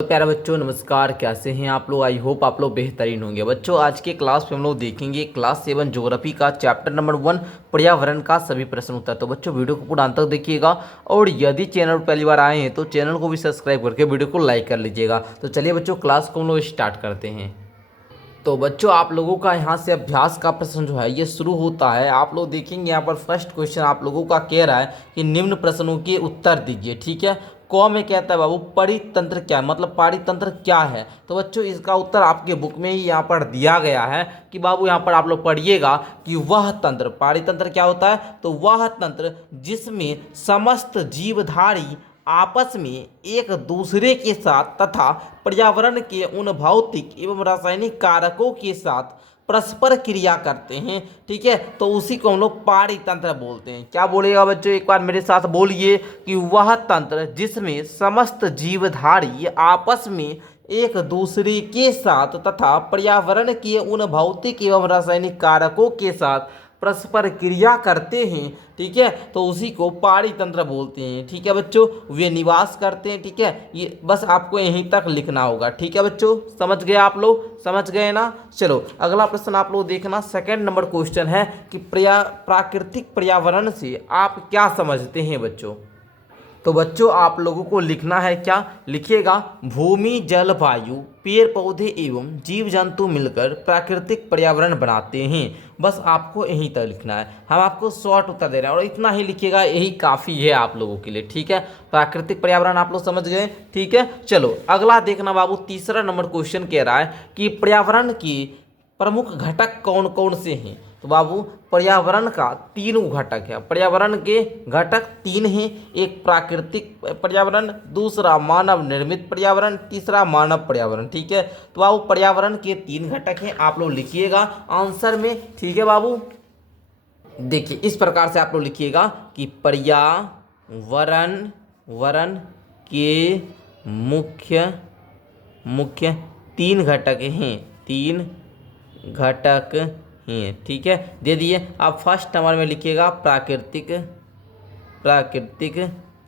तो प्यारे बच्चों नमस्कार, कैसे हैं आप लोग। आई होप आप लोग बेहतरीन होंगे। बच्चों आज के क्लास में हम लोग देखेंगे क्लास 7 ज्योग्राफी का चैप्टर नंबर 1 पर्यावरण का सभी प्रश्न उत्तर। तो बच्चों वीडियो को पूरा अंत तक देखिएगा और यदि चैनल पर पहली बार आए हैं तो चैनल को भी सब्सक्राइब करके वीडियो को लाइक कर लीजिएगा। तो चलिए बच्चों क्लास को हम लोग स्टार्ट करते हैं। तो बच्चों आप लोगों का यहाँ से अभ्यास का प्रश्न जो है ये शुरू होता है। आप लोग देखेंगे यहाँ पर फर्स्ट क्वेश्चन आप लोगों का कह रहा है कि निम्न प्रश्नों के उत्तर दीजिए। ठीक है, क में कहता है बाबू परितंत्र क्या है, मतलब पारितंत्र क्या है। तो बच्चों इसका उत्तर आपके बुक में ही यहाँ पर दिया गया है कि बाबू यहाँ पर आप लोग पढ़िएगा कि वह तंत्र, पारितंत्र क्या होता है, तो वह तंत्र जिसमें समस्त जीवधारी आपस में एक दूसरे के साथ तथा पर्यावरण के उन भौतिक एवं रासायनिक कारकों के साथ परस्पर क्रिया करते हैं। ठीक है, तो उसी को हम लोग पारितंत्र बोलते हैं। क्या बोलेगा बच्चों, एक बार मेरे साथ बोलिए कि वह तंत्र जिसमें समस्त जीवधारी आपस में एक दूसरे के साथ तथा पर्यावरण के उन भौतिक एवं रासायनिक कारकों के साथ परस्पर क्रिया करते हैं। ठीक है, तो उसी को पारितंत्र बोलते हैं। ठीक है बच्चों, वे निवास करते हैं। ठीक है, ये बस आपको यहीं तक लिखना होगा। ठीक है बच्चों, समझ गए आप लोग, समझ गए ना। चलो अगला प्रश्न आप लोग देखना, सेकंड नंबर क्वेश्चन है कि प्राकृतिक पर्यावरण से आप क्या समझते हैं बच्चों। तो बच्चों आप लोगों को लिखना है, क्या लिखिएगा, भूमि जल वायु पेड़ पौधे एवं जीव जंतु मिलकर प्राकृतिक पर्यावरण बनाते हैं। बस आपको यहीं तक लिखना है, हम आपको शॉर्ट उत्तर दे रहे हैं और इतना ही लिखिएगा, यही काफ़ी है आप लोगों के लिए। ठीक है, प्राकृतिक पर्यावरण आप लोग समझ गए। ठीक है, चलो अगला देखना बाबू, तीसरा नंबर क्वेश्चन कह रहा है कि पर्यावरण की प्रमुख घटक कौन कौन से हैं। तो बाबू पर्यावरण का तीन घटक है, पर्यावरण के घटक तीन हैं। एक प्राकृतिक पर्यावरण, दूसरा मानव निर्मित पर्यावरण, तीसरा मानव पर्यावरण। ठीक है, तो बाबू पर्यावरण के तीन घटक हैं, आप लोग लिखिएगा आंसर में। ठीक है बाबू, देखिए इस प्रकार से आप लोग लिखिएगा कि पर्यावरण के मुख्य तीन घटक हैं, तीन घटक हैं। ठीक है, दे दिए। आप फर्स्ट नंबर में लिखिएगा प्राकृतिक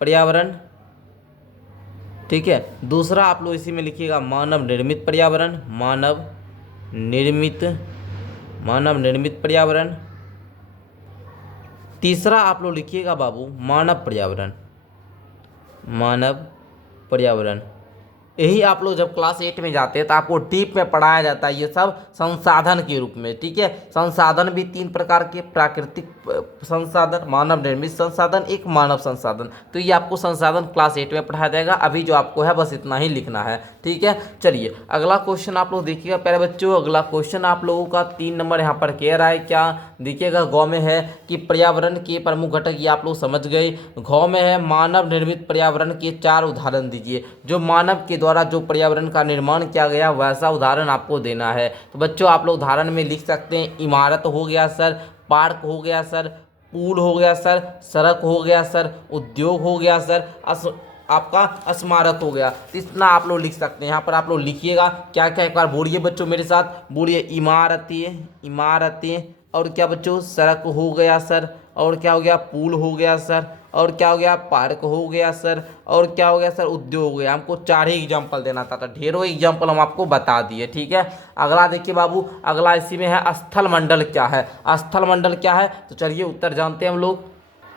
पर्यावरण। ठीक है, दूसरा आप लोग इसी में लिखिएगा मानव निर्मित पर्यावरण, मानव निर्मित पर्यावरण। तीसरा आप लोग लिखिएगा बाबू मानव पर्यावरण। यही आप लोग जब क्लास 8 में जाते हैं तो आपको डीप में पढ़ाया जाता है ये सब संसाधन के रूप में। ठीक है, संसाधन भी तीन प्रकार के, प्राकृतिक संसाधन, मानव निर्मित संसाधन, एक मानव संसाधन। तो ये आपको संसाधन क्लास 8 में पढ़ाया जाएगा। अभी जो आपको है बस इतना ही लिखना है। ठीक है, चलिए अगला क्वेश्चन आप लोग देखिएगा प्यारे बच्चों। अगला क्वेश्चन आप लोगों का 3 नंबर यहाँ पर कह रहा है, क्या देखिएगा, गौ में है कि पर्यावरण के प्रमुख घटक, ये आप लोग समझ गए। गौ में है मानव निर्मित पर्यावरण के 4 उदाहरण दीजिए। जो मानव के द्वारा जो पर्यावरण का निर्माण किया गया वैसा उदाहरण आपको देना है। तो बच्चों आप लोग उदाहरण में लिख सकते हैं, इमारत हो गया सर, पार्क हो गया सर, पुल हो गया सर, सड़क हो गया सर, उद्योग हो गया सर, आपका स्मारक हो गया। तो इतना आप लोग लिख सकते हैं। यहाँ पर आप लोग लिखिएगा क्या क्या, एक बार बोलिए बच्चों मेरे साथ, बोलिए इमारतें और क्या बच्चों, सड़क हो गया सर, और क्या हो गया, पुल हो गया सर, और क्या हो गया, पार्क हो गया सर, और क्या हो गया सर, उद्योग हो गया। हमको 4 ही एग्जाम्पल देना था, ढेरों एग्जाम्पल हम आपको बता दिए। ठीक है, अगला देखिए बाबू, अगला इसी में है स्थल मंडल क्या है। स्थल मंडल क्या है, तो चलिए उत्तर जानते हैं हम लोग।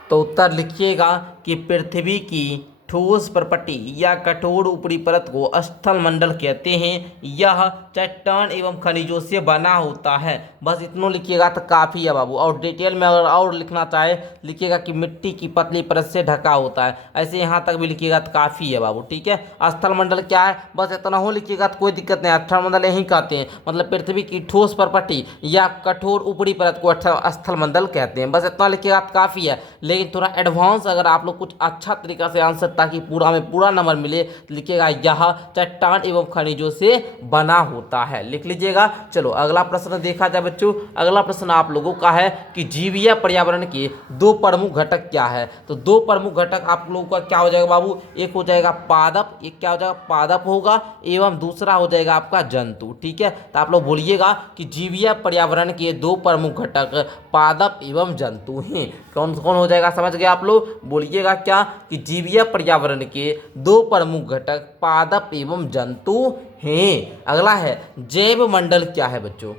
तो उत्तर लिखिएगा कि पृथ्वी की ठोस परपटी या कठोर ऊपरी परत को स्थल मंडल कहते हैं। यह चट्टान एवं खनिजों से बना होता है। बस इतना लिखिएगा तो काफ़ी है बाबू। और डिटेल में अगर और लिखना चाहे लिखिएगा कि मिट्टी की पतली परत से ढका होता है। ऐसे यहाँ तक भी लिखिएगा तो काफ़ी है बाबू। ठीक है, स्थल मंडल क्या है, बस इतना हो लिखिएगा तो कोई दिक्कत नहीं। स्थल मंडल यही कहते हैं, मतलब पृथ्वी की ठोस परपटी या कठोर ऊपरी परत को स्थल मंडल कहते हैं। बस इतना लिखिएगा तो काफ़ी है। लेकिन थोड़ा एडवांस अगर आप लोग कुछ अच्छा तरीका से आंसर, ताकि पूरा में पूरा नंबर मिले, लिखिएगा यह चट्टान एवं खनिजों से बना होता है, लिख लीजिएगा। चलो अगला प्रश्न देखा जाए बच्चों। अगला प्रश्न आप लोगों का है कि जीवीय पर्यावरण के 2 प्रमुख घटक क्या है। तो 2 प्रमुख घटक आप लोगों का क्या हो जाएगा बाबू, एक हो जाएगा पादप, एक क्या हो जाएगा, पादप होगा, एवं दूसरा हो जाएगा आपका जंतु। ठीक है, तो आप लोग बोलिएगा कि जीवीय पर्यावरण के 2 प्रमुख घटक पादप एवं जंतु हैं। कौन कौन हो जाएगा, समझ गए आप लोग। बोलिएगा क्या कि जीवीय पर्यावरण पर्यावरण के दो प्रमुख घटक पादप एवं जंतु हैं। अगला है जैव मंडल क्या है बच्चों।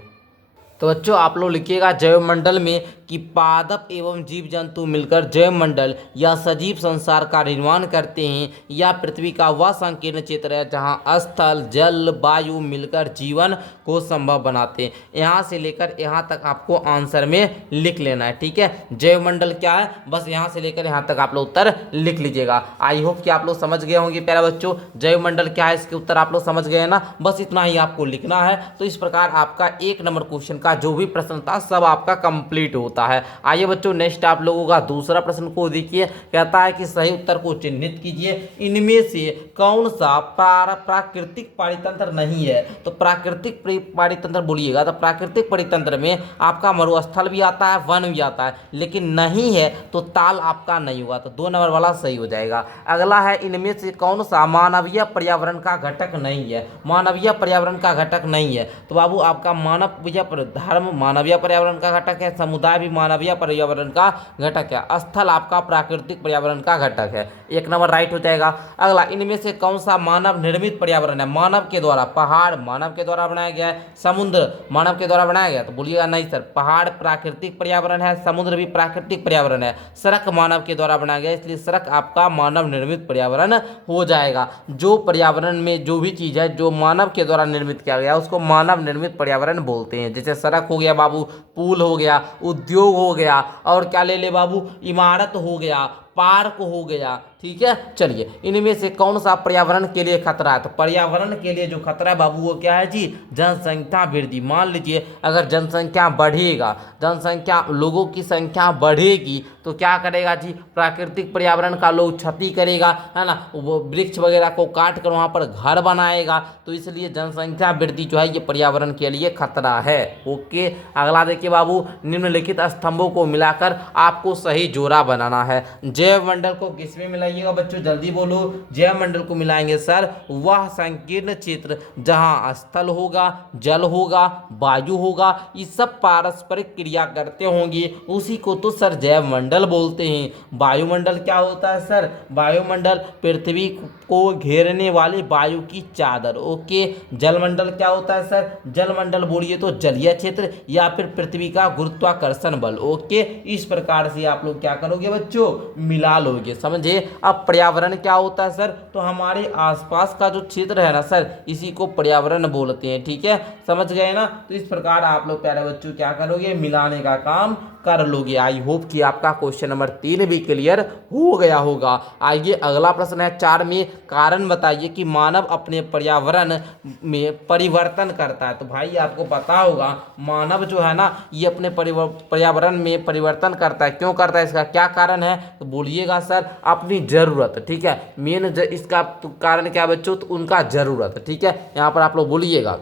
तो बच्चों आप लोग लिखिएगा जैव मंडल में कि पादप एवं जीव जंतु मिलकर जैव मंडल या सजीव संसार का निर्माण करते हैं। या पृथ्वी का वह संकीर्ण क्षेत्र है जहां स्थल जल वायु मिलकर जीवन को संभव बनाते हैं। यहाँ से लेकर यहाँ तक आपको आंसर में लिख लेना है, ठीक है। जैव मंडल क्या है, बस यहाँ से लेकर यहाँ तक आप लोग उत्तर लिख लीजिएगा। आई होप कि आप लोग समझ गए होंगे प्यारे बच्चों, जैव मंडल क्या है, इसके उत्तर आप लोग समझ गए ना। बस इतना ही आपको लिखना है। तो इस प्रकार आपका 1 नंबर क्वेश्चन का जो भी प्रश्न था सब आपका कंप्लीट होता है। आइए बच्चों नेक्स्ट आप लोगों का दूसरा प्रश्न को देखिए। कहता है कि सही उत्तर को चिन्हित कीजिए, इनमें से कौन सा प्राकृतिक पारितंत्र नहीं है। तो प्राकृतिक पारितंत्र बोलिएगा तो प्राकृतिक पारितंत्र में आपका मरुस्थल भी आता है, वन भी आता है, लेकिन नहीं है तो ताल आपका नहीं हुआ, तो 2 नंबर वाला सही हो जाएगा। अगला है इनमें से कौन सा मानवीय पर्यावरण का घटक नहीं है। मानवीय पर्यावरण का घटक नहीं है तो बाबू आपका मानवीय धर्म मानवीय पर्यावरण का घटक है, समुदाय भी मानवीय पर्यावरण का घटक है, स्थल आपका प्राकृतिक पर्यावरण का घटक है। 1 नंबर राइट हो जाएगा। अगला इनमें से कौन सा मानव निर्मित पर्यावरण है। मानव के द्वारा, पहाड़ मानव के द्वारा बनाया गया है, समुद्र मानव के द्वारा बनाया गया, तो बोलिएगा नहीं सर, पहाड़ प्राकृतिक पर्यावरण है, समुद्र भी प्राकृतिक पर्यावरण है, सड़क मानव के द्वारा बनाया गया, इसलिए सड़क आपका मानव निर्मित पर्यावरण हो जाएगा। जो पर्यावरण में जो भी चीज है जो मानव के द्वारा निर्मित किया गया उसको मानव निर्मित पर्यावरण बोलते हैं। जैसे सड़क हो गया बाबू, पुल हो गया, उद्योग हो गया, और क्या ले ले बाबू, इमारत हो गया, पार्क हो गया, ठीक है। चलिए इनमें से कौन सा पर्यावरण के लिए खतरा है। तो पर्यावरण के लिए जो खतरा है बाबू वो क्या है जी, जनसंख्या वृद्धि। मान लीजिए अगर जनसंख्या बढ़ेगा, जनसंख्या लोगों की संख्या बढ़ेगी तो क्या करेगा जी, प्राकृतिक पर्यावरण का लोग क्षति करेगा, है ना, वो वृक्ष वगैरह को काट कर वहाँ पर घर बनाएगा, तो इसलिए जनसंख्या वृद्धि जो है ये पर्यावरण के लिए खतरा है। ओके, अगला देखिए बाबू, निम्नलिखित स्तंभों को मिलाकर आपको सही जोड़ा बनाना है। जैव मंडल को किसमें मिलाइएगा बच्चों, जल्दी बोलो। जैव मंडल को मिलाएंगे सर वह संकीर्ण क्षेत्र जहां स्थल होगा, जल होगा, वायु होगा, ये सब पारस्परिक क्रिया करते होंगे, उसी को तो सर जैव मंडल बोलते हैं। वायुमंडल क्या होता है सर, वायुमंडल पृथ्वी को घेरने वाली वायु की चादर। ओके, जलमंडल क्या होता है सर, जलमंडल बोलिए तो जलीय क्षेत्र या फिर पृथ्वी का गुरुत्वाकर्षण बल। ओके, इस प्रकार से आप लोग क्या करोगे बच्चों, मिला लोगे, समझे। अब पर्यावरण क्या होता है सर, तो हमारे आसपास का जो क्षेत्र है ना सर, इसी को पर्यावरण बोलते हैं, ठीक है, समझ गए ना। तो इस प्रकार आप लोग प्यारे बच्चों क्या करोगे, मिलाने का काम कर लोगे। आई होप कि आपका क्वेश्चन नंबर 3 भी क्लियर हो गया होगा। आइए अगला प्रश्न है 4 में, कारण बताइए कि मानव अपने पर्यावरण में परिवर्तन करता है। तो भाई आपको पता होगा मानव जो है ना ये अपने पर्यावरण में परिवर्तन करता है, क्यों करता है, इसका क्या कारण है, तो बोलिएगा सर अपनी जरूरत, ठीक है। मेन इसका कारण क्या बच्चों, तो उनका जरूरत, ठीक है। यहाँ पर आप लोग बोलिएगा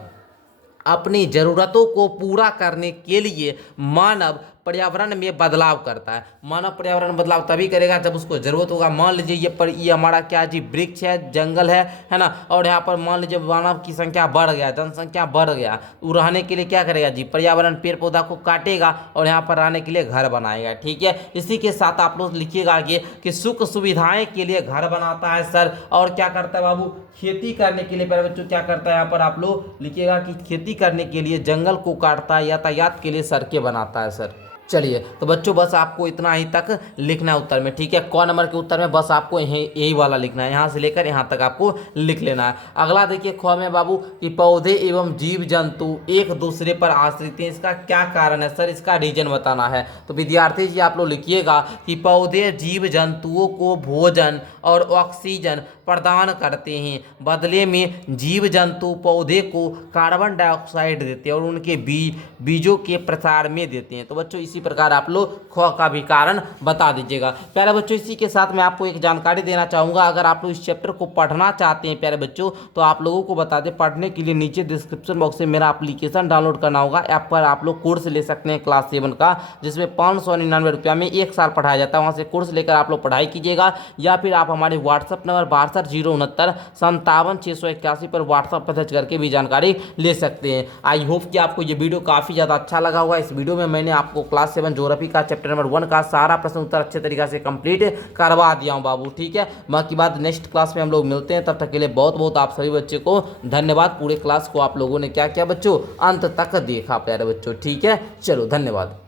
अपनी जरूरतों को पूरा करने के लिए मानव पर्यावरण में बदलाव करता है। मानव पर्यावरण बदलाव तभी करेगा जब उसको जरूरत होगा। मान लीजिए ये हमारा क्या जी, वृक्ष है, जंगल है ना, और यहाँ पर मान लीजिए मानव की संख्या बढ़ गया, जनसंख्या बढ़ गया, वो रहने के लिए क्या करेगा जी, पर्यावरण पेड़ पौधा को काटेगा और यहाँ पर रहने के लिए घर बनाएगा, ठीक है। इसी के साथ आप लोग लिखिएगा आगे कि सुख सुविधाएं के लिए घर बनाता है सर, और क्या करता है बाबू, खेती करने के लिए प्यारे बच्चों क्या करता है, यहाँ पर आप लोग लिखिएगा कि खेती करने के लिए जंगल को काटता है, यातायात के लिए सड़कें बनाता है सर। चलिए तो बच्चों बस आपको इतना ही तक लिखना है उत्तर में, ठीक है। क नंबर के उत्तर में बस आपको यही वाला लिखना है, यहाँ से लेकर यहाँ तक आपको लिख लेना है। अगला देखिए ख में बाबू कि पौधे एवं जीव जंतु एक दूसरे पर आश्रित हैं, इसका क्या कारण है सर, इसका रीजन बताना है। तो विद्यार्थी जी आप लोग लिखिएगा कि पौधे जीव जंतुओं को भोजन और ऑक्सीजन प्रदान करते हैं, बदले में जीव जंतु पौधे को कार्बन डाइऑक्साइड देते हैं और उनके बीजों के प्रसार में देते हैं। तो बच्चों इसी प्रकार आप लोग ख का भी कारण बता दीजिएगा। प्यारे बच्चों इसी के साथ मैं आपको एक जानकारी देना चाहूँगा, अगर आप लोग इस चैप्टर को पढ़ना चाहते हैं प्यारे बच्चों तो आप लोगों को बता दें, पढ़ने के लिए नीचे डिस्क्रिप्शन बॉक्स से मेरा एप्लीकेशन डाउनलोड करना होगा। ऐप पर आप लोग कोर्स ले सकते हैं क्लास 7 का, जिसमें 599 रुपया में 1 साल पढ़ाया जाता है। वहाँ से कोर्स लेकर आप लोग पढ़ाई कीजिएगा, या फिर आप हमारे व्हाट्सअप नंबर 6209575681 पर व्हाट्सअप मैसेज करके भी जानकारी ले सकते हैं। आई होप कि आपको ये वीडियो काफ़ी ज़्यादा अच्छा लगा होगा। इस वीडियो में मैंने आपको क्लास क्लास 7 ज्योग्राफी का चैप्टर नंबर 1 का सारा प्रश्न उत्तर अच्छे तरीके से कंप्लीट करवा दिया हूँ बाबू, ठीक है। बाकी बात नेक्स्ट क्लास में हम लोग मिलते हैं, तब तक के लिए बहुत बहुत आप सभी बच्चे को धन्यवाद। पूरे क्लास को आप लोगों ने क्या किया बच्चों, अंत तक देखा प्यारे बच्चों, ठीक है। चलो धन्यवाद।